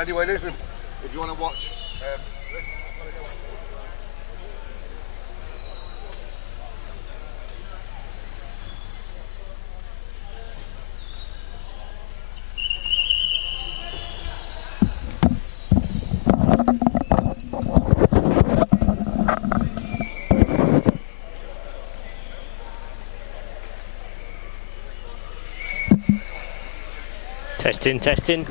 Anyway, listen, if you want to watch, Testing.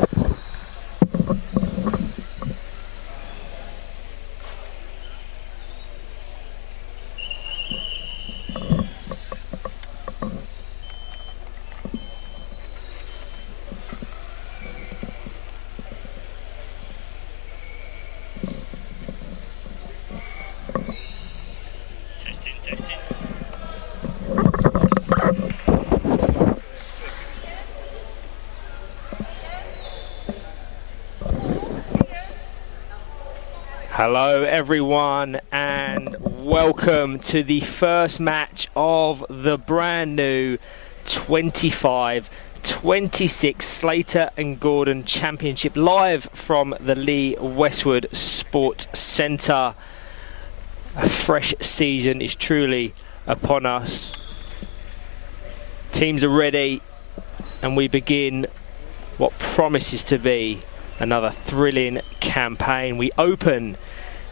Hello everyone and welcome to the first match of the brand new 25-26 Slater and Gordon Championship, live from the Lee Westwood Sports Centre. A fresh season is truly upon us. Teams are ready and we begin what promises to be another thrilling campaign. We open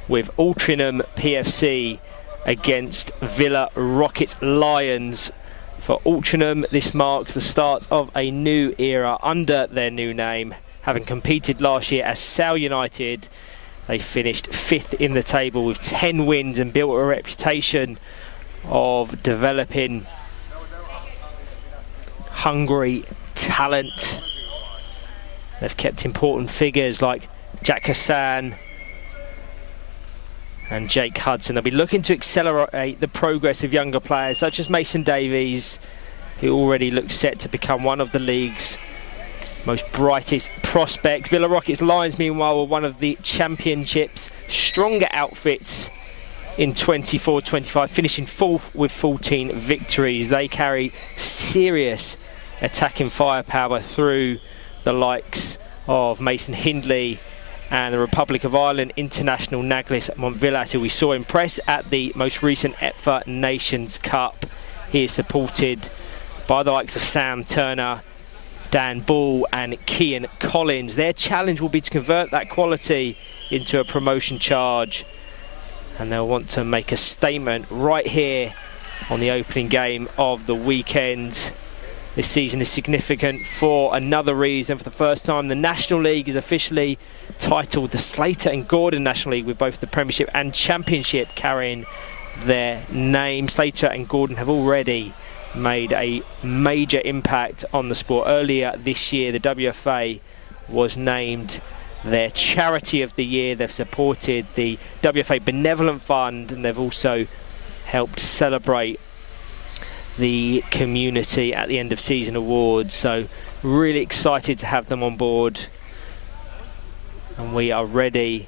with Altrincham PFC against Villa Rocket Lions. For Altrincham, this marks the start of a new era under their new name. Having competed last year as Sale United, they finished 5th in the table with 10 wins and built a reputation of developing hungry talent. They've kept important figures like Jack Hassan and Jake Hudson. They'll be looking to accelerate the progress of younger players such as Mason Davies, who already looks set to become one of the league's most brightest prospects. Villa Rockets Lions, meanwhile, were one of the Championship's stronger outfits in 24-25, finishing fourth with 14 victories. They carry serious attacking firepower through the likes of Mason Hindley and the Republic of Ireland international Naglis Montvillas, who we saw impress at the most recent EPFA Nations Cup. He is supported by the likes of Sam Turner, Dan Ball and Cian Collins. Their challenge will be to convert that quality into a promotion charge, and they'll want to make a statement right here on the opening game of the weekend. This season is significant for another reason. For the first time, the National League is officially titled the Slater and Gordon National League, with both the Premiership and Championship carrying their name. Slater and Gordon have already made a major impact on the sport. Earlier this year, the WFA was named their Charity of the Year. They've supported the WFA Benevolent Fund, and they've also helped celebrate the community at the end of season awards. So really excited to have them on board, and we are ready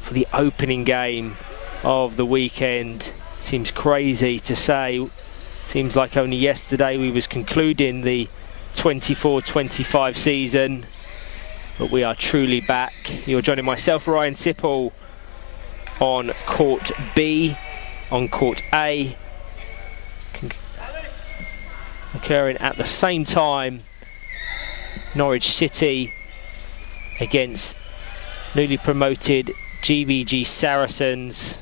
for the opening game of the weekend. Seems crazy to say. Seems like only yesterday we was concluding the 24-25 season, but we are truly back. You're joining myself, Ryan Sipple, on Court B. On Court A, occurring at the same time, Norwich City against newly promoted GBG Saracens.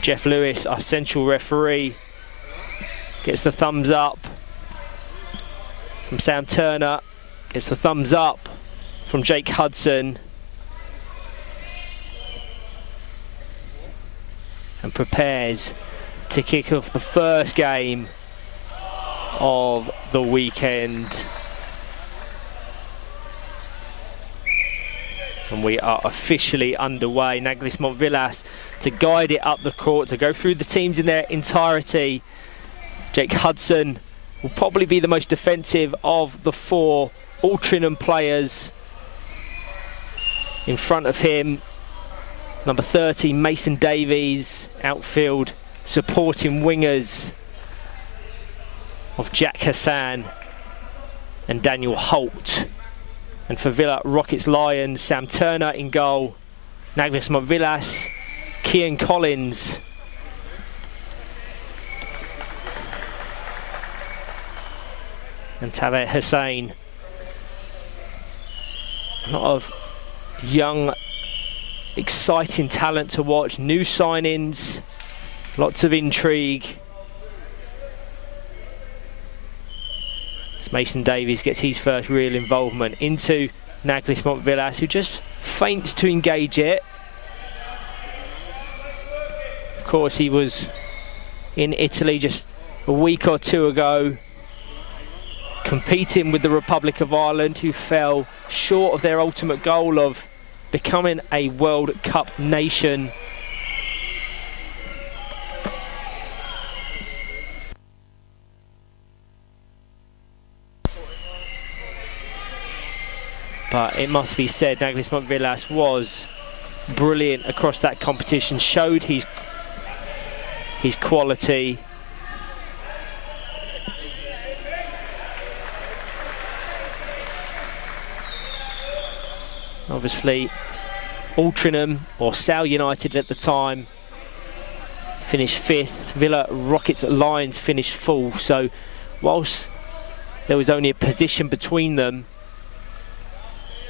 Jeff Lewis, our central referee, gets the thumbs up from Sam Turner, gets the thumbs up from Jake Hudson, and prepares to kick off the first game of the weekend. And we are officially underway. Naglis Montvillas to guide it up the court, to go through the teams in their entirety. Jake Hudson will probably be the most defensive of the four Altrincham players. In front of him, number 30, Mason Davies. Outfield supporting wingers of Jack Hassan and Daniel Holt. And for Villa Rockets Lions, Sam Turner in goal, Naglis Montvillas, Cian Collins, and Taveh Hussain. A lot of young, exciting talent to watch, new signings, lots of intrigue. As Mason Davies gets his first real involvement into Naglis Montvillas, who just feints to engage it. Of course, he was in Italy just a week or two ago, competing with the Republic of Ireland, who fell short of their ultimate goal of becoming a World Cup nation. But it must be said, Naglis Montvillas was brilliant across that competition, showed his quality. Obviously, Altrincham, or Sal United at the time, finished 5th. Villa Rockets Lions finished 4th. So whilst there was only a position between them,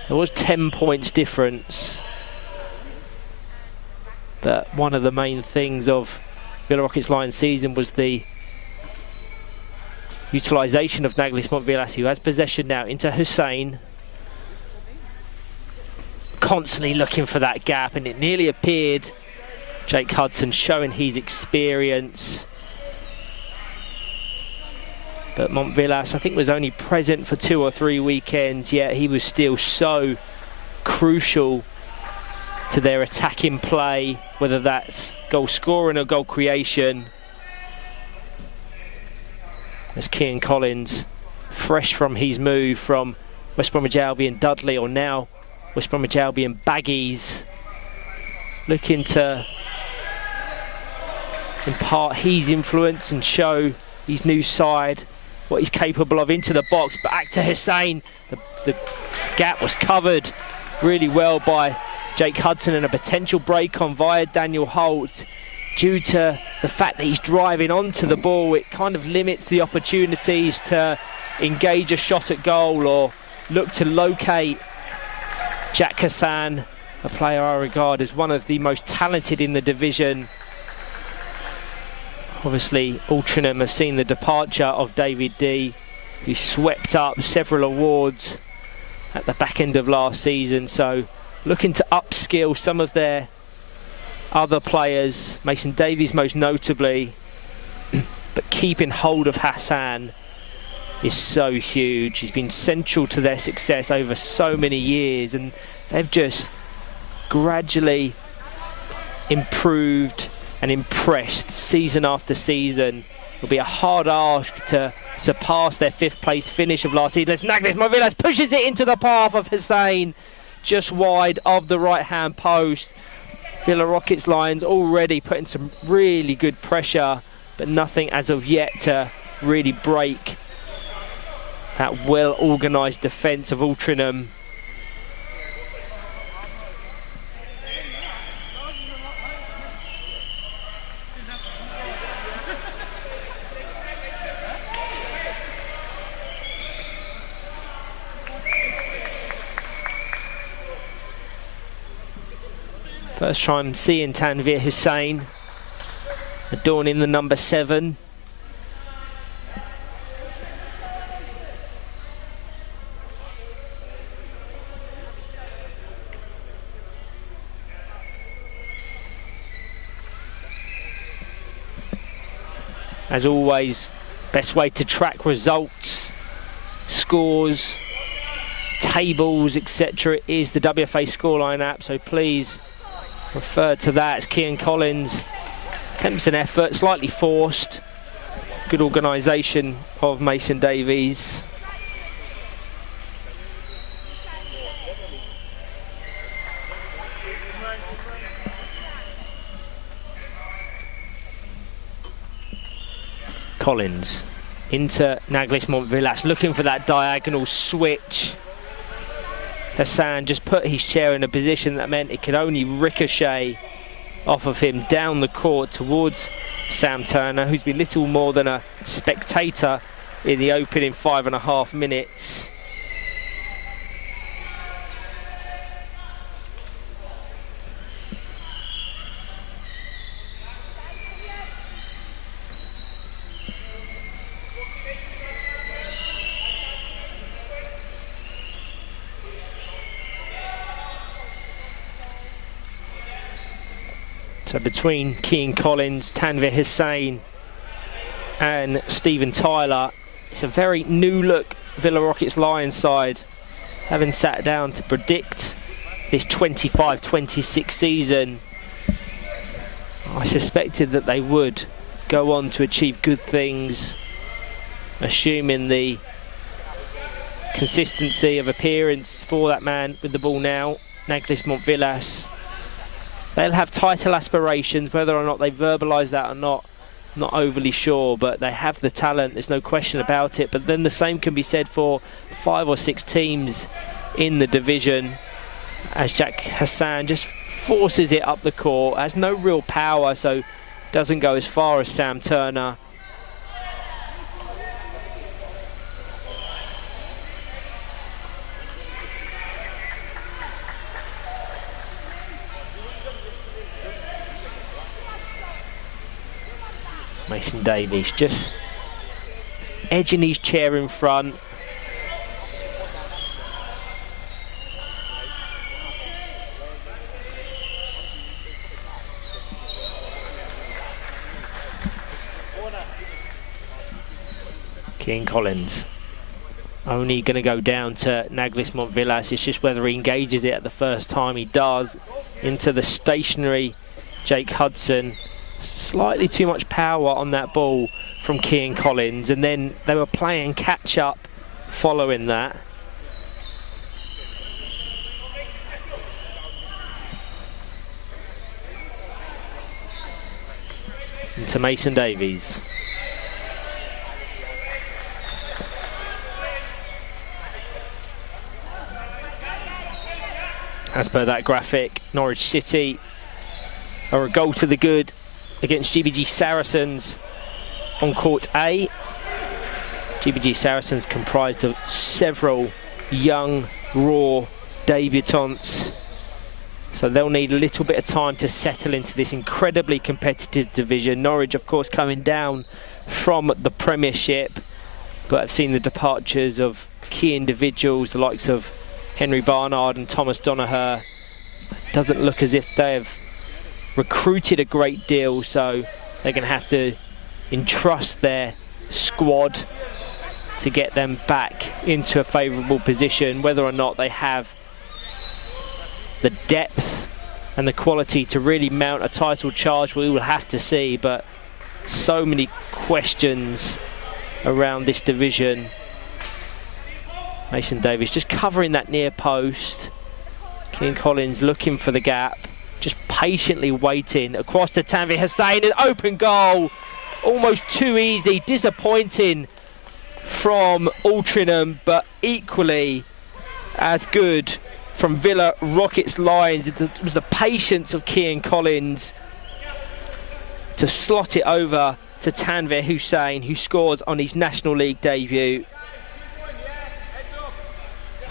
there was 10 points difference. But one of the main things of Villa Rockets Lions season was the utilisation of Naglis Montvillas, who has possession now, into Hussain. Constantly looking for that gap, and it nearly appeared. Jake Hudson showing his experience. But Montvillas, I think, was only present for 2 or 3 weekends, yet he was still so crucial to their attacking play, whether that's goal scoring or goal creation. As Cian Collins, fresh from his move from West Bromwich Albion Dudley, or now West Bromwich Albion Baggies, looking to impart his influence and show his new side what he's capable of into the box. Back to Hussain. The gap was covered really well by Jake Hudson, and a potential break on via Daniel Holt. Due to the fact that he's driving onto the ball, it kind of limits the opportunities to engage a shot at goal or look to locate Jack Hassan, a player I regard as one of the most talented in the division. Obviously, Altrincham have seen the departure of David D, who swept up several awards at the back end of last season, so looking to upskill some of their other players, Mason Davies most notably, but keeping hold of Hassan is so huge. He's been central to their success over so many years, and they've just gradually improved and impressed season after season. It'll be a hard ask to surpass their 5th place finish of last season. Let's nag this. Montvillas pushes it into the path of Hussain, just wide of the right-hand post. Villa Rockets Lions already putting some really good pressure, but nothing as of yet to really break that well-organised defence of Altrincham. First time seeing Tanvir Hussain adorning the number 7. As always, best way to track results, scores, tables, etc. is the WFA Scoreline app, so please refer to that. As Cian Collins attempts an effort, slightly forced. Good organisation of Mason Davies. Collins into Naglis Montvillas, looking for that diagonal switch. Hassan just put his chair in a position that meant it could only ricochet off of him down the court towards Sam Turner, who's been little more than a spectator in the opening 5.5 minutes. So between Cian Collins, Tanvir Hussain and Stephen Tyler, it's a very new look Villa Rockets Lions side, having sat down to predict this 25-26 season. I suspected that they would go on to achieve good things, assuming the consistency of appearance for that man with the ball now, Naglis Montvillas. They'll have title aspirations, whether or not they verbalise that or not, not overly sure, but they have the talent, there's no question about it. But then the same can be said for 5 or 6 teams in the division, as Jack Hassan just forces it up the court, has no real power, so doesn't go as far as Sam Turner. Mason Davies just edging his chair in front. Keane Collins only going to go down to Naglis Montvillas. It's just whether he engages it at the first time. He does. Into the stationary Jake Hudson. Slightly too much power on that ball from Keane Collins, and then they were playing catch up following that. Into Mason Davies. As per that graphic, Norwich City are a goal to the good against GBG Saracens on court A. GBG Saracens comprised of several young, raw debutants. So they'll need a little bit of time to settle into this incredibly competitive division. Norwich, of course, coming down from the Premiership, but I've seen the departures of key individuals, the likes of Henry Barnard and Thomas Donaher. Doesn't look as if they've recruited a great deal, so they're going to have to entrust their squad to get them back into a favourable position. Whether or not they have the depth and the quality to really mount a title charge, we will have to see, but so many questions around this division. Mason Davies just covering that near post. Keane Collins looking for the gap, just patiently waiting. Across to Tanvir Hussain, an open goal. Almost too easy, disappointing from Altrincham, but equally as good from Villa Rockets Lions. It was the patience of Keane Collins to slot it over to Tanvir Hussain, who scores on his National League debut.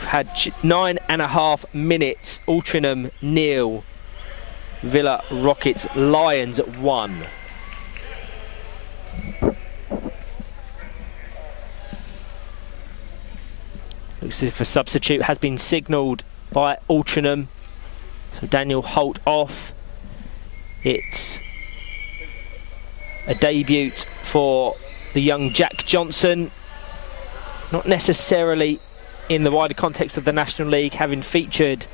Had 9.5 minutes, Altrincham 0, Villa Rockets Lions 1. Looks as if a substitute has been signalled by Altrincham. So Daniel Holt off. It's a debut for the young Jack Johnson. Not necessarily in the wider context of the National League, having featured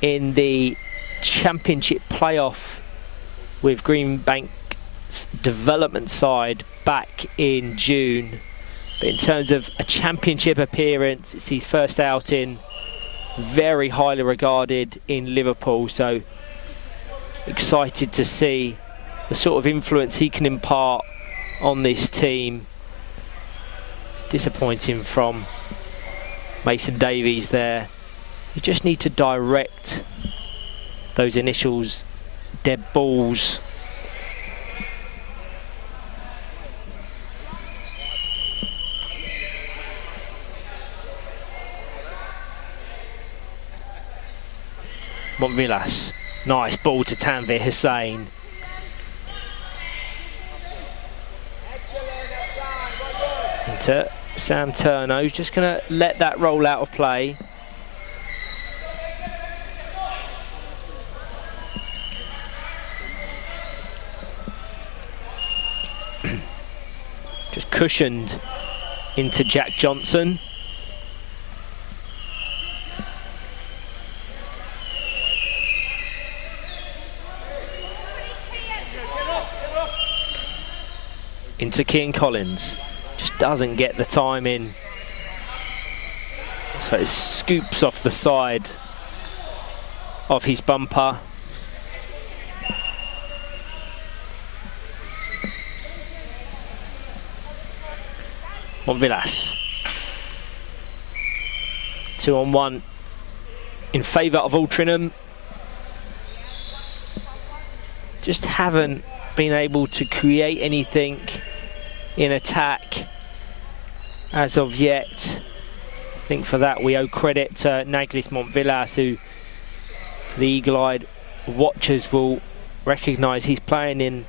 in the Championship playoff with Greenbank's development side back in June. But in terms of a Championship appearance, it's his first outing. Very highly regarded in Liverpool, so excited to see the sort of influence he can impart on this team. It's disappointing from Mason Davies there. You just need to direct those initials, dead balls. Montvillas, nice ball to Tanvir Hussain. Into Sam Turner, who's just going to let that roll out of play. Just cushioned into Jack Johnson. Into Keane Collins. Just doesn't get the time in. So it scoops off the side of his bumper. Montvillas. 2-on-1 in favour of Altrincham. Just haven't been able to create anything in attack as of yet. I think for that we owe credit to Naglis Montvillas, who the eagle-eyed watchers will recognise he's playing in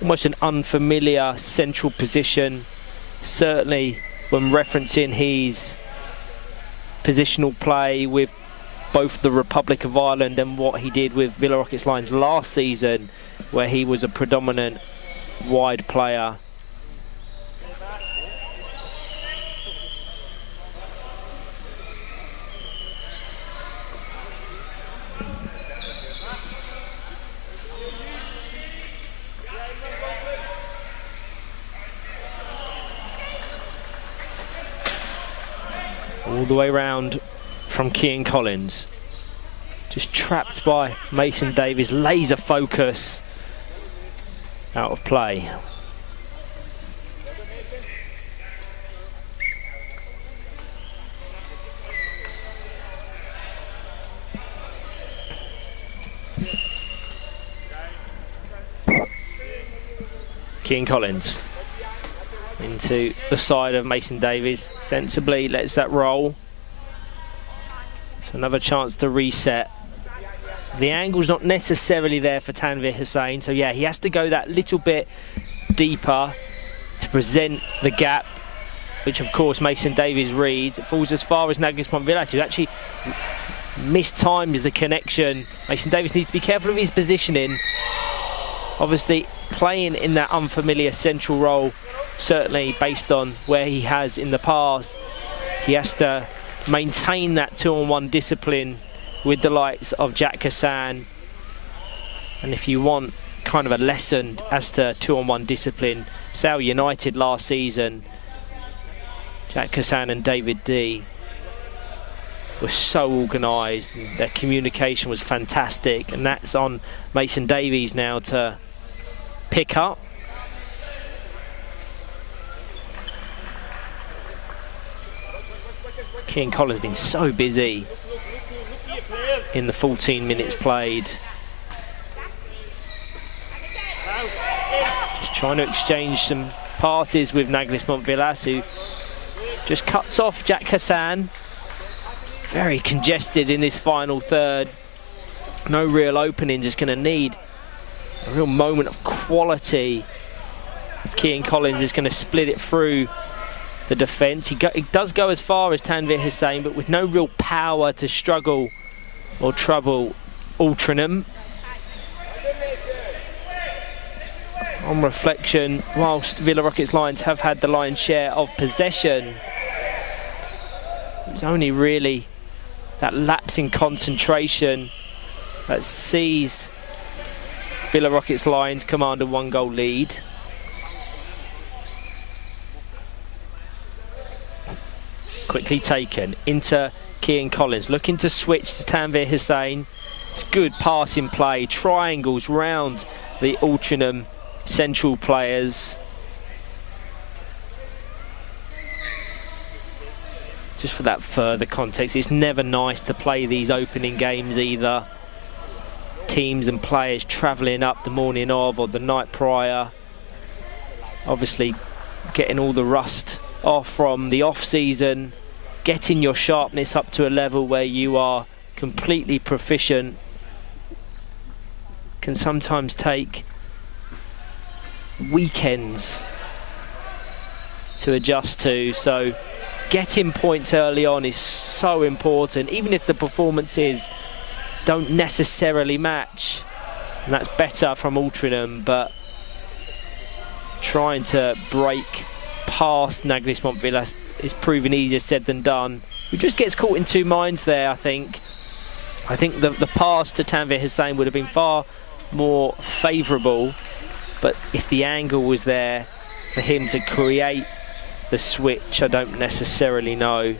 almost an unfamiliar central position. Certainly when referencing his positional play with both the Republic of Ireland and what he did with Villa Rockets Lions last season, where he was a predominant wide player. All the way round from Kean Collins. Just trapped by Mason Davies. Laser focus. Out of play. Kean Collins into the side of Mason Davies. Sensibly lets that roll. So another chance to reset. The angle's not necessarily there for Tanvir Hussain, so yeah, he has to go that little bit deeper to present the gap, which of course Mason Davies reads. It falls as far as Naglis Montvillas, who actually mistimes the connection. Mason Davies needs to be careful of his positioning. Obviously playing in that unfamiliar central role, certainly based on where he has in the past. He has to maintain that 2-on-1 discipline with the likes of Jack Hassan. And if you want kind of a lesson as to 2-on-1 discipline, Sale United last season, Jack Hassan and David D were so organised, and their communication was fantastic, and that's on Mason Davies now to pick up. Kean Collins has been so busy in the 14 minutes played. Just trying to exchange some passes with Naglis Montvillas, who just cuts off Jack Hassan. Very congested in this final third. No real openings. It's going to need a real moment of quality. If Kean Collins is going to split it through the defence. He does go as far as Tanvir Hussain, but with no real power to struggle or trouble Altrincham. On reflection, whilst Villa Rockets Lions have had the lion's share of possession, it's only really that lapse in concentration that sees Villa Rockets Lions command a 1-goal lead. Quickly taken into Kean Collins, looking to switch to Tanvir Hussain. It's good passing play, triangles round the Altrincham central players. Just for that further context, it's never nice to play these opening games either. Teams and players travelling up the morning of or the night prior. Obviously getting all the rust off from the off-season, getting your sharpness up to a level where you are completely proficient can sometimes take weekends to adjust to. So getting points early on is so important, even if the performances don't necessarily match, and that's better from Altrincham, but trying to break past Naglis Montvillas is proving easier said than done. He just gets caught in two minds there, I think. I think the pass to Tanvir Hussain would have been far more favourable, but if the angle was there for him to create the switch, I don't necessarily know.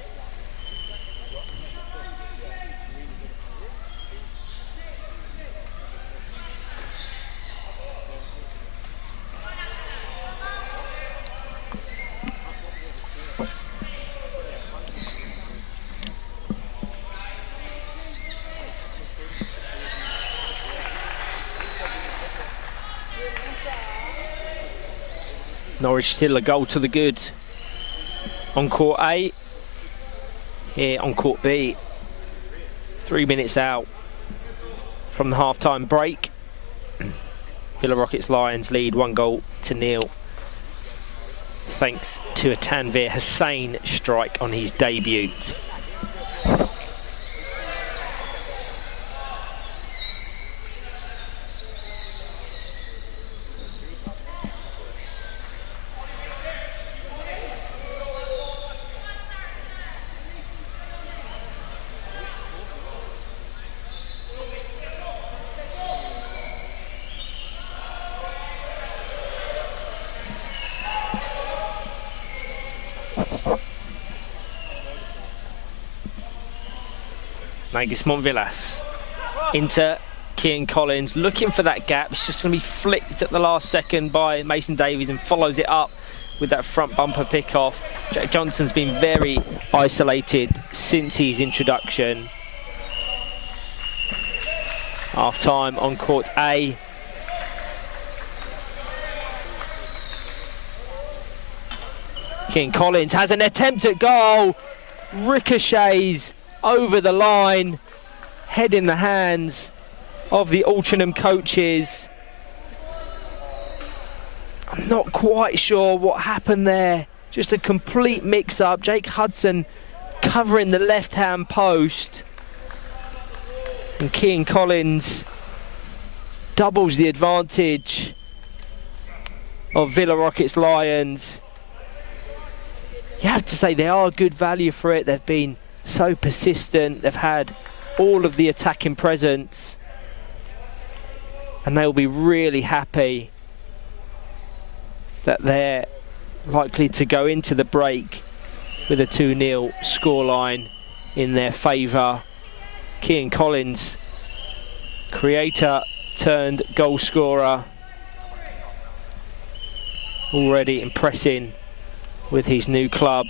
Norwich still a goal to the good on court A. Here on court B, 3 minutes out from the half-time break. Villa Rockets Lions lead 1-0 thanks to a Tanvir Hussain strike on his debut. Nagis Montvillas into Kean Collins, looking for that gap. It's just going to be flicked at the last second by Mason Davies and follows it up with that front bumper pick-off. Jack Johnson's been very isolated since his introduction. Half-time on court A. Kean Collins has an attempt at goal, ricochets over the line, head in the hands of the Altrincham coaches. I'm not quite sure what happened there. Just a complete mix-up. Jake Hudson covering the left-hand post. And Kean Collins doubles the advantage of Villa Rockets Lions. You have to say they are good value for it. They've been so persistent. They've had all of the attacking presence. And they'll be really happy that they're likely to go into the break with a 2-0 scoreline in their favour. Kean Collins, creator turned goal scorer, already impressing with his new club.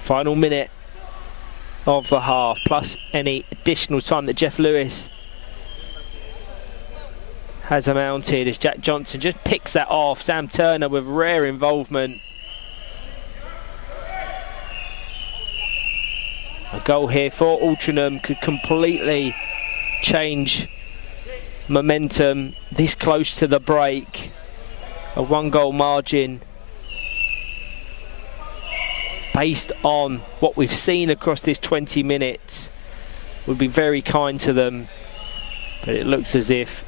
Final minute of the half, plus any additional time that Jeff Lewis has amounted as Jack Johnson just picks that off. Sam Turner with rare involvement. A goal here for Altrincham could completely change momentum this close to the break. A 1-goal margin based on what we've seen across this 20 minutes would be very kind to them, but it looks as if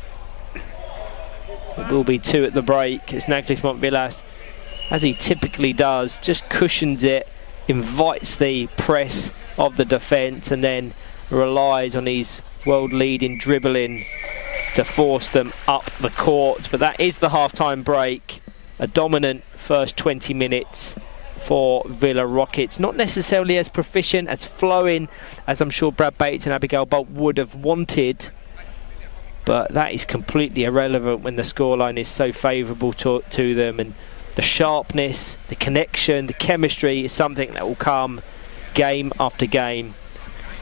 it will be 2 at the break as Naglis Montvillas, as he typically does, just cushions it, invites the press of the defence and then relies on his world-leading dribbling to force them up the court. But that is the half-time break. A dominant first 20 minutes for Villa Rockets. Not necessarily as proficient, as flowing as I'm sure Brad Bates and Abigail Bolt would have wanted, but that is completely irrelevant when the scoreline is so favourable to them, and the sharpness, the connection, the chemistry is something that will come game after game.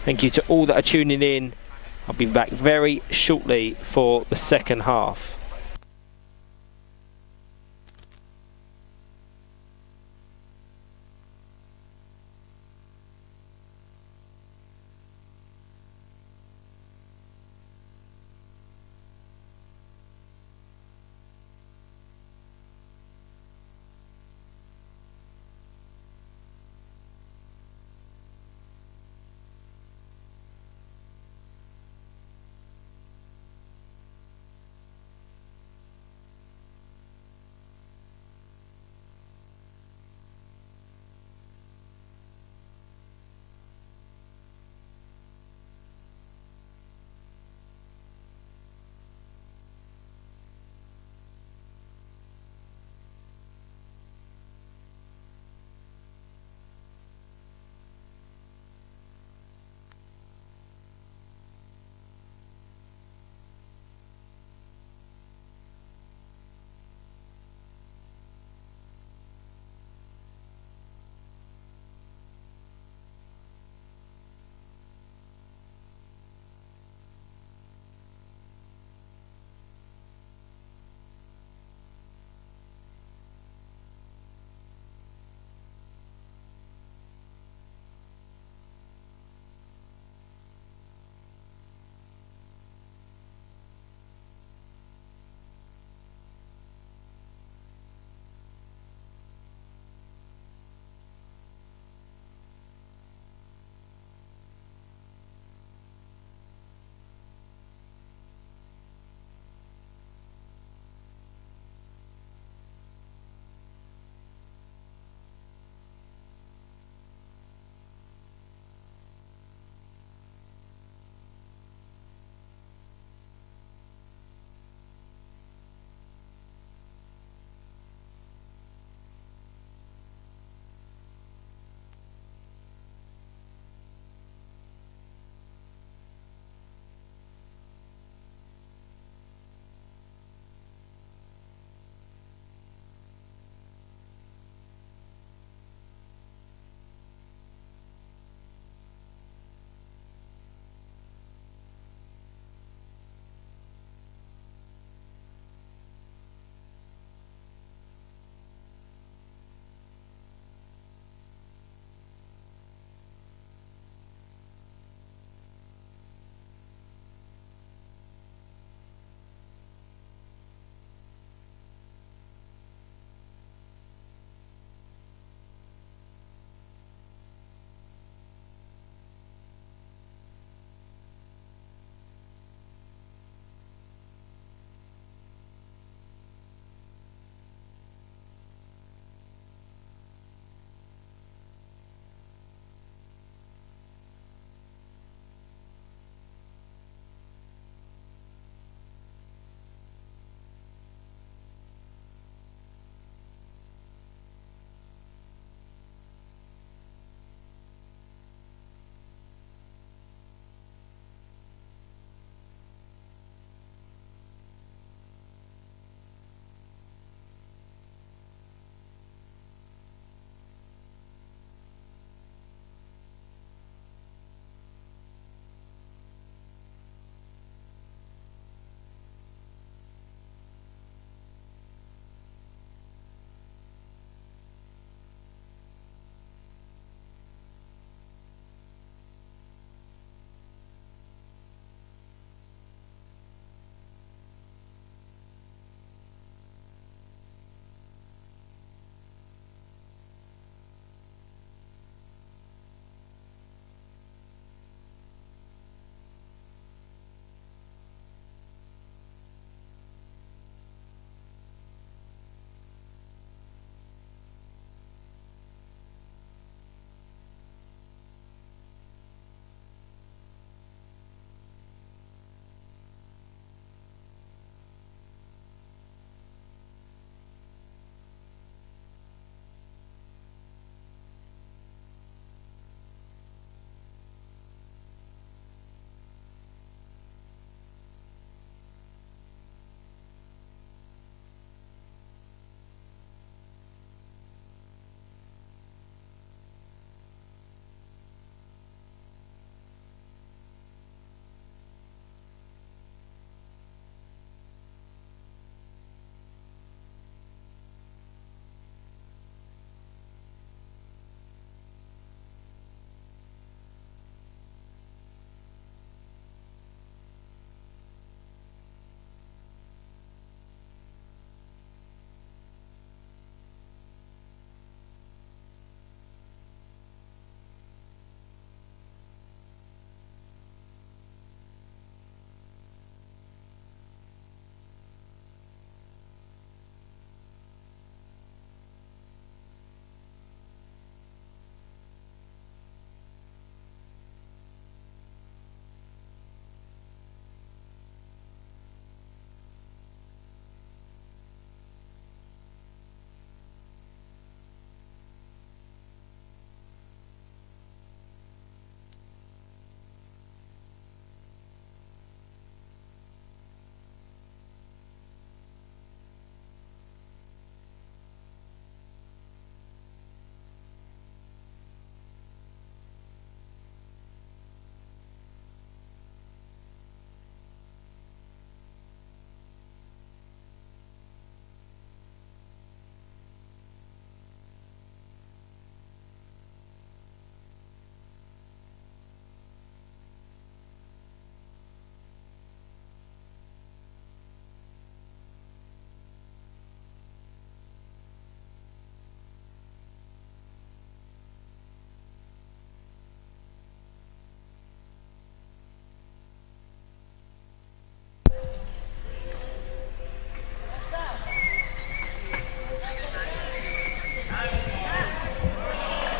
Thank you to all that are tuning in. I'll be back very shortly for the second half.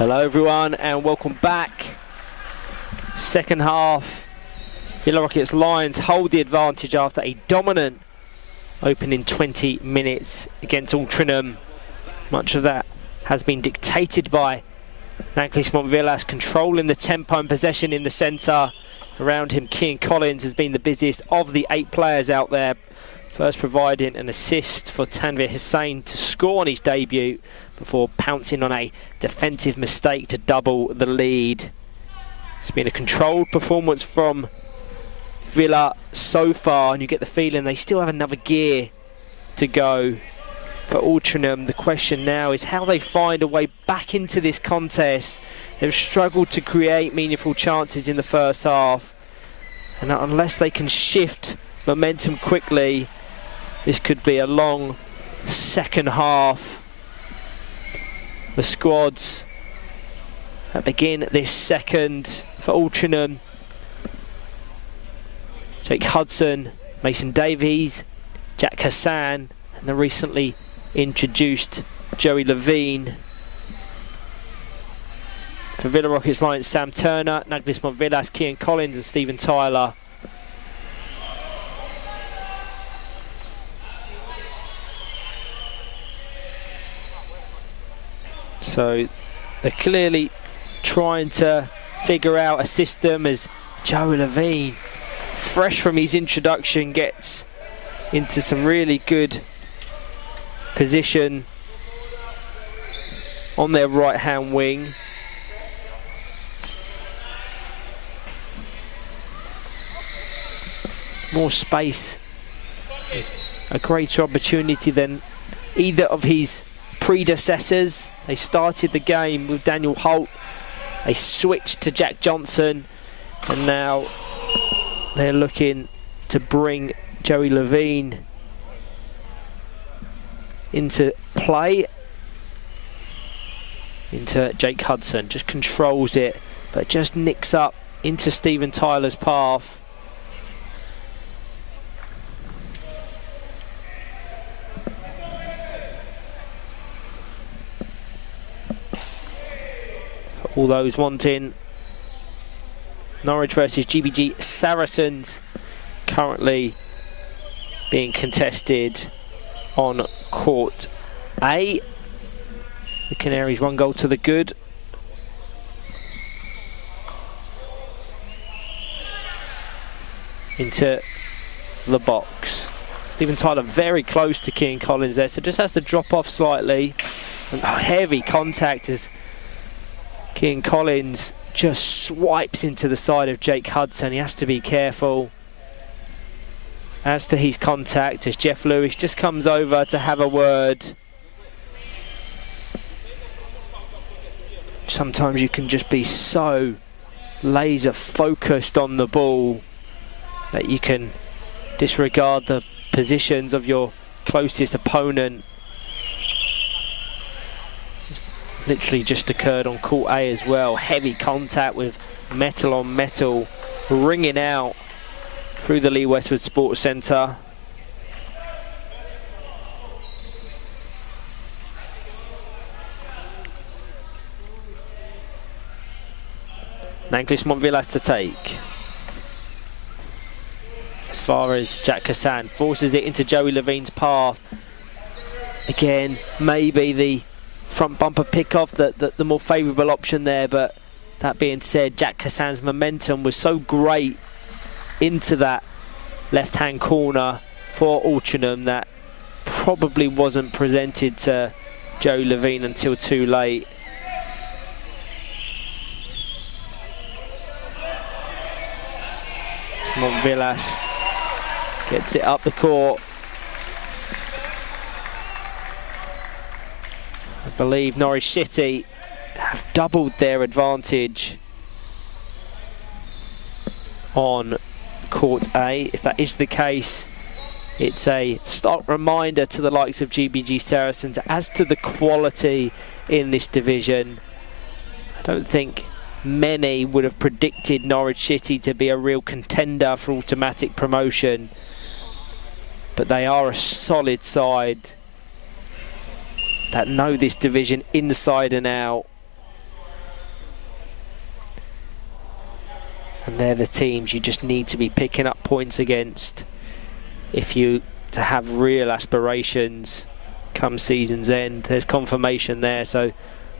Hello everyone and welcome back. Second half, Villa Rockets Lions hold the advantage after a dominant opening 20 minutes against Altrincham. Much of that has been dictated by Nanklis Montvillas controlling the tempo and possession in the centre. Around him, Cian Collins has been the busiest of the 8 players out there. First providing an assist for Tanvir Hussain to score on his debut before pouncing on a defensive mistake to double the lead. It's been a controlled performance from Villa so far, and you get the feeling they still have another gear to go. For Altrincham, the question now is how they find a way back into this contest. They've struggled to create meaningful chances in the first half, and unless they can shift momentum quickly, this could be a long second half. The squads that begin this second for Altrincham: Jake Hudson, Mason Davies, Jack Hassan, and the recently introduced Joey Levine. For Villa Rockets Lions, Sam Turner, Nanklis Montvillas, Cian Collins and Stephen Tyler. So they're clearly trying to figure out a system as Joey Levine, fresh from his introduction, gets into some really good position on their right hand wing. More space, a greater opportunity than either of his predecessors. They started the game with Daniel Holt, they switched to Jack Johnson, and now they're looking to bring Joey Levine into play. Into Jake Hudson, just controls it, but just nicks up into Stephen Tyler's path. For all those wanting, Norwich versus GBG Saracens currently being contested on court A. The Canaries 1 goal to the good. Into the box. Stephen Tyler very close to Cian Collins there, so just has to drop off slightly. And heavy contact as Cian Collins just swipes into the side of Jake Hudson. He has to be careful as to his contact as Jeff Lewis just comes over to have a word. Sometimes you can just be so laser focused on the ball that you can disregard the positions of your closest opponent. Literally just occurred on court A as well. Heavy contact with metal on metal ringing out through the Lee Westwood Sports Centre. Nanklis Montvillas to take. As far as Jack Hassan forces it into Joey Levine's path. Again, maybe the front bumper pick off the more favourable option there, but that being said, Jack Hassan's momentum was so great into that left hand corner for Altrincham that probably wasn't presented to Joey Levine until too late. Montvillas gets it up the court. I believe Norwich City have doubled their advantage on court A. If that is the case, it's a stark reminder to the likes of GBG Saracens as to the quality in this division. I don't think many would have predicted Norwich City to be a real contender for automatic promotion, but they are a solid side that know this division inside and out. And they're the teams you just need to be picking up points against if you to have real aspirations come season's end. There's confirmation there, so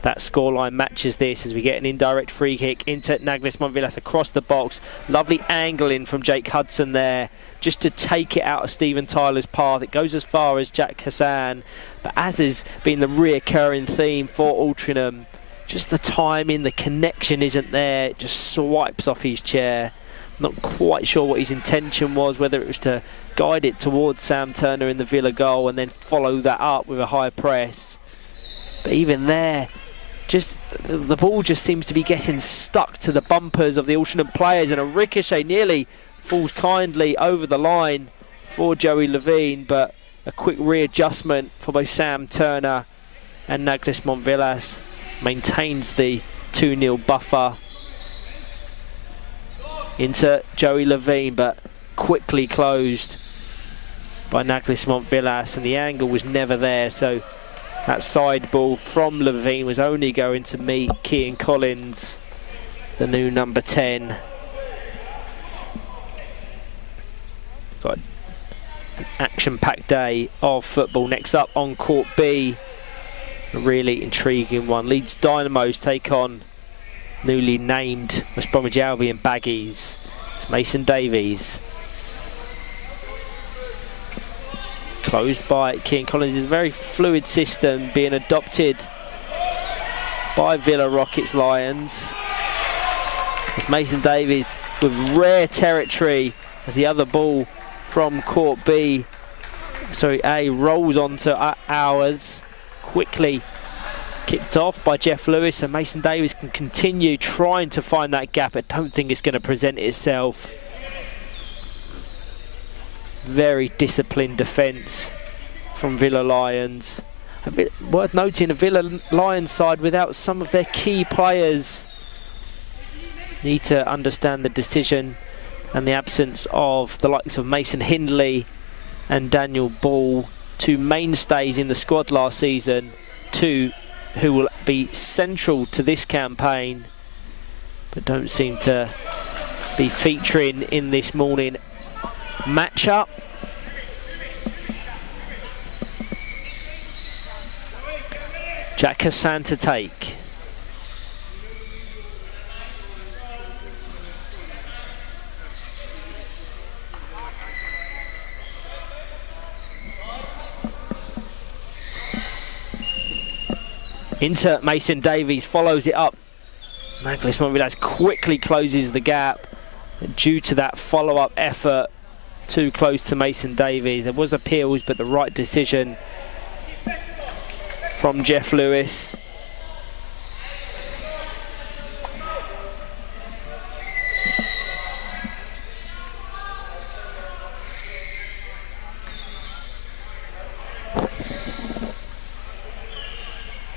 that scoreline matches this as we get an indirect free kick into Naglis Montvillas across the box. Lovely angling from Jake Hudson there, just to take it out of Stephen Tyler's path. It goes as far as Jack Hassan, but as has been the reoccurring theme for Altrincham, just the timing, the connection isn't there. It just swipes off his chair. Not quite sure what his intention was, whether it was to guide it towards Sam Turner in the Villa goal and then follow that up with a high press. But even there, just the ball just seems to be getting stuck to the bumpers of the Altrincham players, and a ricochet nearly falls kindly over the line for Joey Levine, but a quick readjustment for both Sam Turner and Naglis Montvillas maintains the 2-0 buffer into Joey Levine, but quickly closed by Naglis Montvillas, and the angle was never there, so that side ball from Levine was only going to meet Kean Collins, the new number 10. Got an action-packed day of football. Next up on Court B, a really intriguing one. Leeds Dynamos take on newly named West Bromwich Albion Baggies. It's Mason Davies. Closed by Kean Collins. It's a very fluid system being adopted by Villa Rockets Lions. It's Mason Davies with rare territory as the other ball from Court B, A, rolls onto ours. Quickly kicked off by Jeff Lewis, and Mason Davies can continue trying to find that gap. I don't think it's going to present itself. Very disciplined defence from Villa Lions. A bit worth noting, a Villa Lions side without some of their key players. Need to understand the decision and the absence of the likes of Mason Hindley and Daniel Ball, two mainstays in the squad last season, two who will be central to this campaign but don't seem to be featuring in this morning matchup. Jack Hassan to take. Into Mason Davies, follows it up. Naglis Montvillas quickly closes the gap. Due to that follow-up effort, too close to Mason Davies. There was appeals, but the right decision from Jeff Lewis.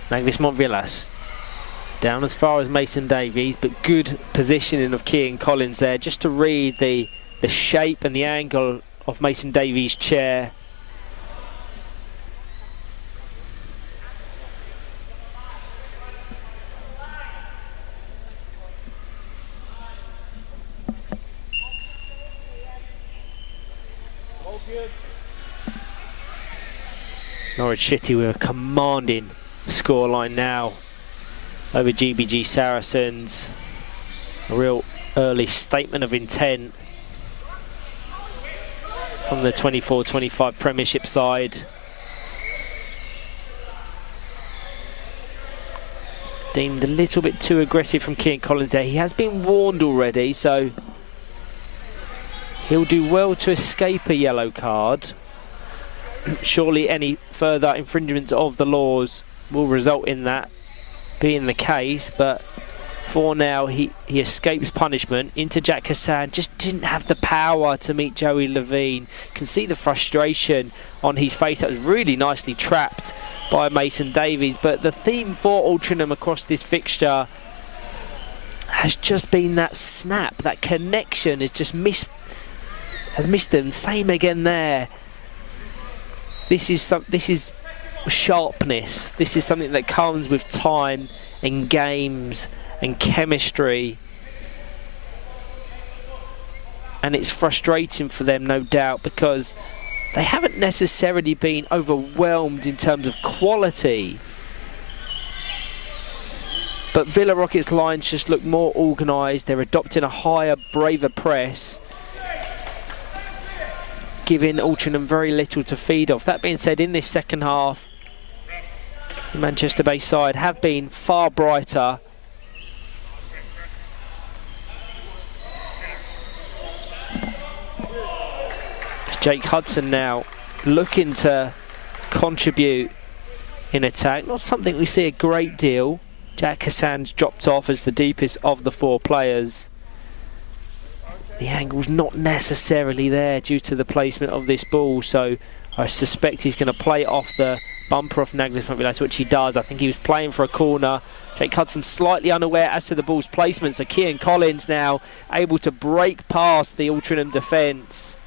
Naglis Montvillas down as far as Mason Davies, but good positioning of Kean Collins there, just to read the shape and the angle of Mason Davies' chair. Norwich City with a commanding scoreline now over GBG Saracens. A real early statement of intent from the 24-25 Premiership side. Deemed a little bit too aggressive from Kean Collins there. He has been warned already, so he'll do well to escape a yellow card. Surely any further infringements of the laws will result in that being the case, but for now he escapes punishment. Into Jack Hassan, just didn't have the power to meet Joey Levine. Can see the frustration on his face. That was really nicely trapped by Mason Davies, but the theme for Altrincham across this fixture has just been that snap, that connection has just missed them. Same again there. This is sharpness. This is something that comes with time and games and chemistry. and it's frustrating for them, no doubt, because they haven't necessarily been overwhelmed in terms of quality. But Villa Rockets lines just look more organised. They're adopting a higher, braver press, giving Altrincham very little to feed off. That being said, in this second half, the Manchester Bay side have been far brighter. Jake Hudson now looking to contribute in attack. Not something we see a great deal. Jack Hassan's dropped off as the deepest of the four players. The angle's not necessarily there due to the placement of this ball, so I suspect he's going to play it off the bumper off Naglis, which he does. I think he was playing for a corner. Jake Hudson slightly unaware as to the ball's placement, so Kean Collins now able to break past the Altrincham defence.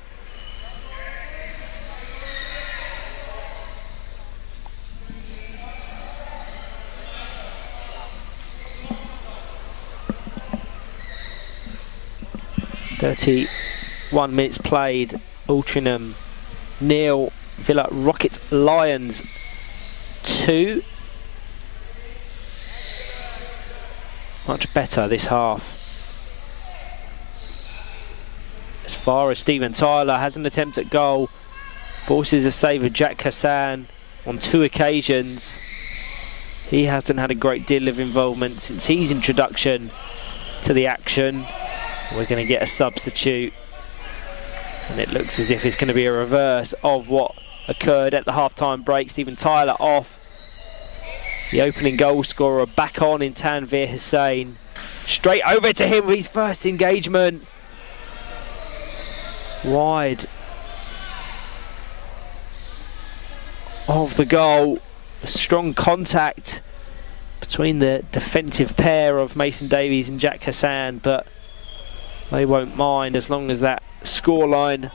"31 minutes played, Altrincham 0, Villa Rockets Lions 2. Much better this half. As far as Stephen Tyler has an attempt at goal, forces a save of Jack Hassan on 2 occasions. He hasn't had a great deal of involvement since his introduction to the action. We're going to get a substitute, and it looks as if it's going to be a reverse of what occurred at the half-time break. Stephen Tyler off. The opening goal scorer back on in Tanvir Hussain. Straight over to him with his first engagement. Wide of the goal. Strong contact between the defensive pair of Mason Davies and Jack Hassan, but they won't mind as long as that scoreline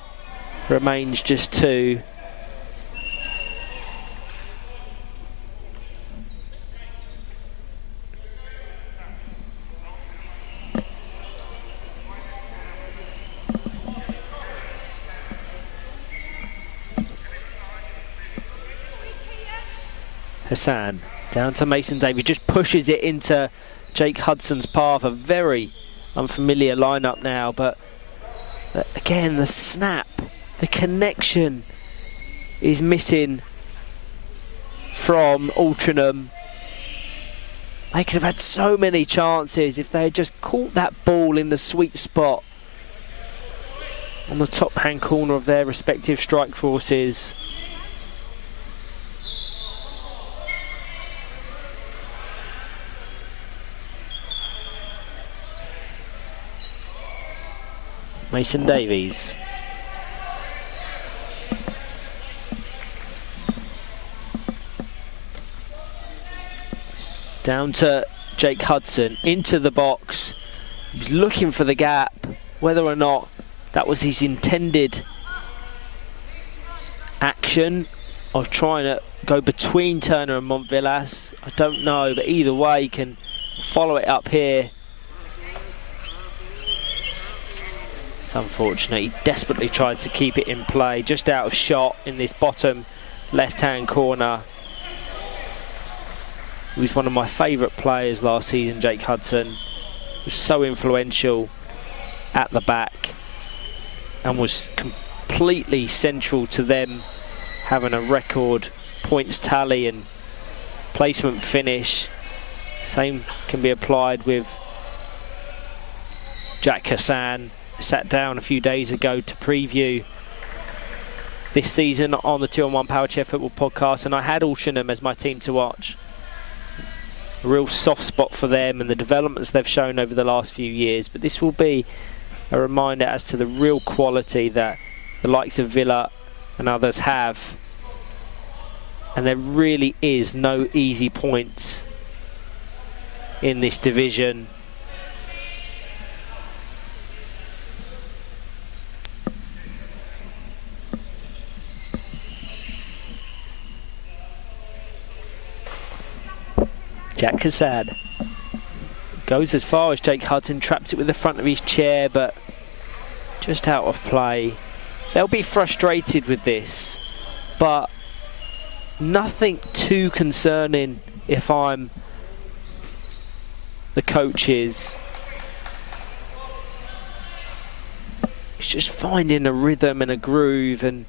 remains just 2. Hassan down to Mason Davies, just pushes it into Jake Hudson's path. A very unfamiliar lineup now, but again, the snap, the connection is missing from Altrincham. They could have had so many chances if they had just caught that ball in the sweet spot on the top hand corner of their respective strike forces. Mason Davies. Down to Jake Hudson, into the box. He's looking for the gap. Whether or not that was his intended action of trying to go between Turner and Montvillas, I don't know, but either way, he can follow it up here. Unfortunate. He desperately tried to keep it in play, just out of shot in this bottom left-hand corner. He was one of my favourite players last season, Jake Hudson. He was so influential at the back and was completely central to them having a record points tally and placement finish. Same can be applied with Jack Hassan. Sat down a few days ago to preview this season on the 2-on-1 Powerchair Football podcast, and I had Altrincham as my team to watch. A real soft spot for them and the developments they've shown over the last few years, but this will be a reminder as to the real quality that the likes of Villa and others have, and there really is no easy points in this division. Jack Hassan goes as far as Jake Hudson, traps it with the front of his chair, but just out of play. They'll be frustrated with this, but nothing too concerning if I'm the coaches. It's just finding a rhythm and a groove, and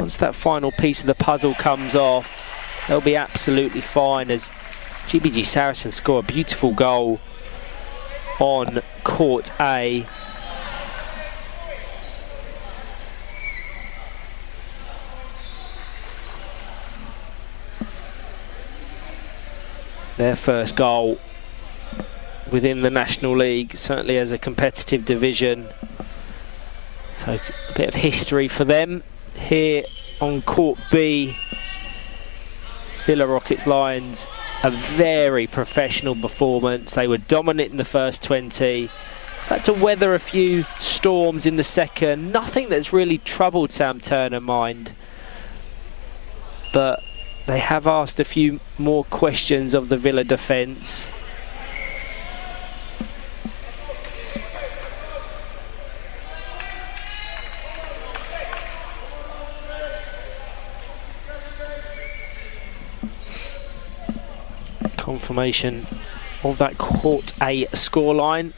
once that final piece of the puzzle comes off, they'll be absolutely fine, as GBG Saracens score a beautiful goal on court A. Their first goal within the National League, certainly as a competitive division. So a bit of history for them. Here on court B, Villa Rockets Lions, a very professional performance. They were dominant in the first 20. Had to weather a few storms in the second. Nothing that's really troubled Sam Turner's mind. But they have asked a few more questions of the Villa defence. Confirmation of that court A scoreline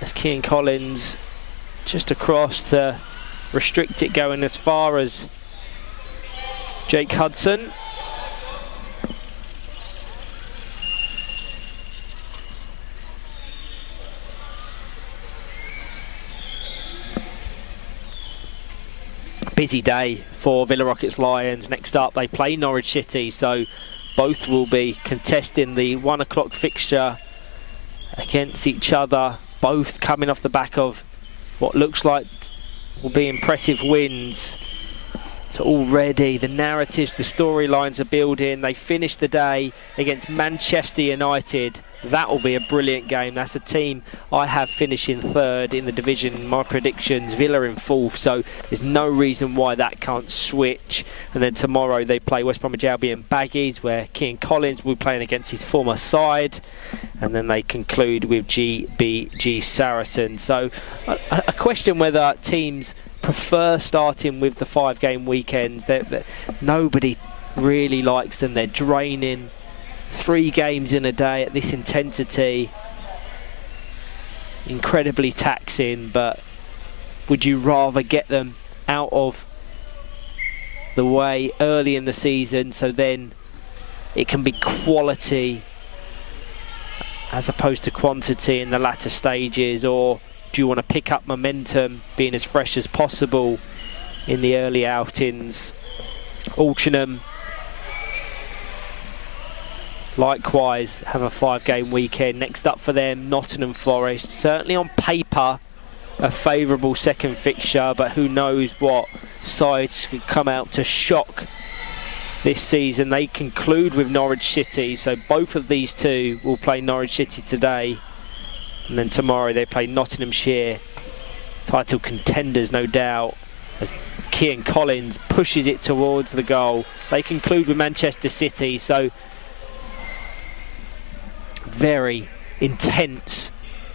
as Kean Collins just across to restrict it, going as far as Jake Hudson. Busy day for Villa Rockets Lions. Next up they play Norwich City, so both will be contesting the 1 o'clock fixture against each other, both coming off the back of what looks like will be impressive wins. So already the narratives, the storylines are building. They finished the day against Manchester United. That will be a brilliant game. That's a team I have finishing third in the division. My predictions, Villa in fourth, so there's no reason why that can't switch. And then tomorrow they play West Bromwich Albion Baggies, where Kean Collins will be playing against his former side. And then they conclude with GBG Saracens. So a question whether teams prefer starting with the 5-game weekends. Nobody really likes them. They're draining. 3 games in a day at this intensity, incredibly taxing. But would you rather get them out of the way early in the season, so then it can be quality as opposed to quantity in the latter stages? Or do you want to pick up momentum, being as fresh as possible in the early outings? Altrincham likewise have a 5-game weekend. Next up for them, Nottingham Forest. Certainly on paper a favourable second fixture, but who knows what sides could come out to shock this season. They conclude with Norwich City, so both of these two will play Norwich City today, and then tomorrow they play Nottinghamshire, title contenders no doubt, as Kean Collins pushes it towards the goal. They conclude with Manchester City, so very intense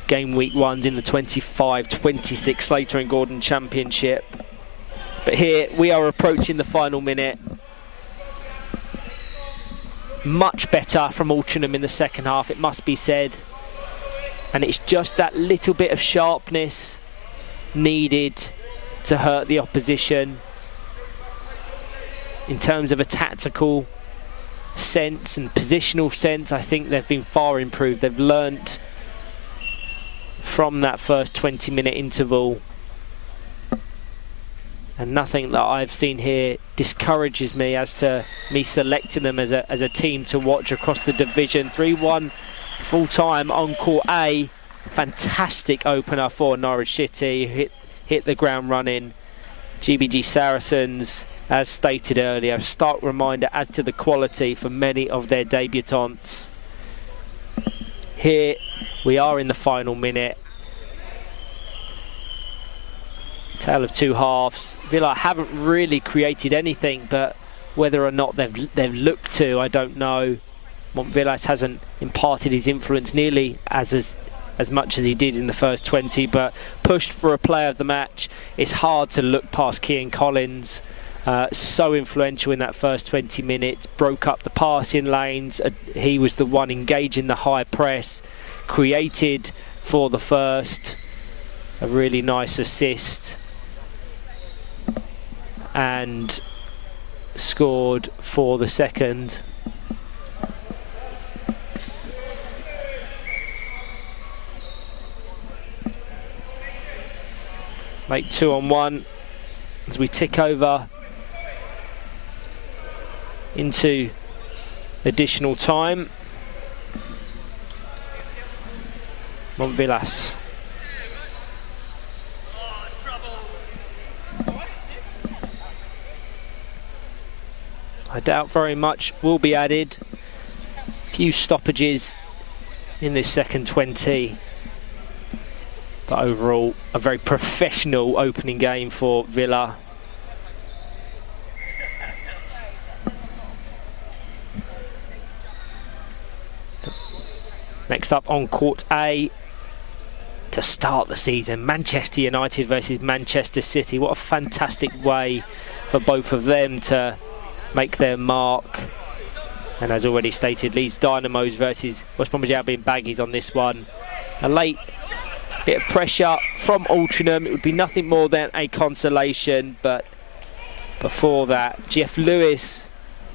game week ones in the 25-26 Slater and Gordon Championship. But here we are approaching the final minute. Much better from Altrincham in the second half, it must be said. And it's just that little bit of sharpness needed to hurt the opposition. In terms of a tactical sense and positional sense, I think they've been far improved. They've learnt from that first 20-minute interval, and nothing that I've seen here discourages me as to me selecting them as a team to watch across the division. 3-1 full-time on court A. Fantastic opener for Norwich City, hit the ground running. GBG Saracens, as stated earlier, a stark reminder as to the quality for many of their debutants. Here we are in the final minute. Tale of two halves. Villa haven't really created anything, but whether or not they've looked to, I don't know. Montvillas hasn't imparted his influence nearly as as much as he did in the first 20, but pushed for a player of the match. It's hard to look past Kean Collins. So influential in that first 20 minutes, broke up the passing lanes. He was the one engaging the high press, created for the first, a really nice assist, and scored for the second. Make 2-on-1 as we tick over into additional time. Montvillas. I doubt very much will be added. Few stoppages in this second 20. But overall, a very professional opening game for Villa. Next up on Court A to start the season, Manchester United versus Manchester City. What a fantastic way for both of them to make their mark. And as already stated, Leeds Dynamos versus West Bromwich Albion Baggies on this one. A late bit of pressure from Altrincham. It would be nothing more than a consolation, but before that, Jeff Lewis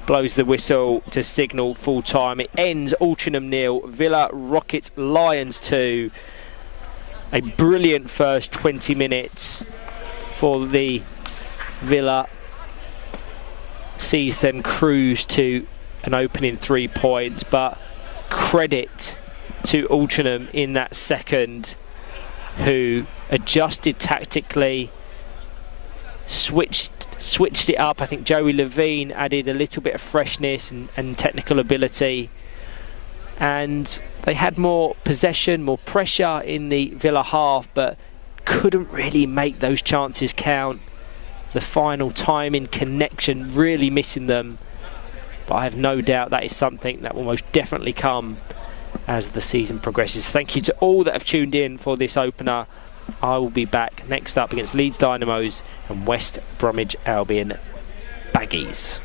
blows the whistle to signal full time. It ends Altrincham 0, Villa Rockets Lions 2. A brilliant first 20 minutes for the Villa. Sees them cruise to an opening 3 points, but credit to Altrincham in that second, who adjusted tactically, switched it up. I think Joey Levine added a little bit of freshness and technical ability, and they had more possession, more pressure in the Villa half, but couldn't really make those chances count. The final timing, connection, really missing them, but I have no doubt that is something that will most definitely come as the season progresses. Thank you to all that have tuned in for this opener. I will be back next up against Leeds Dynamos and West Bromwich Albion Baggies.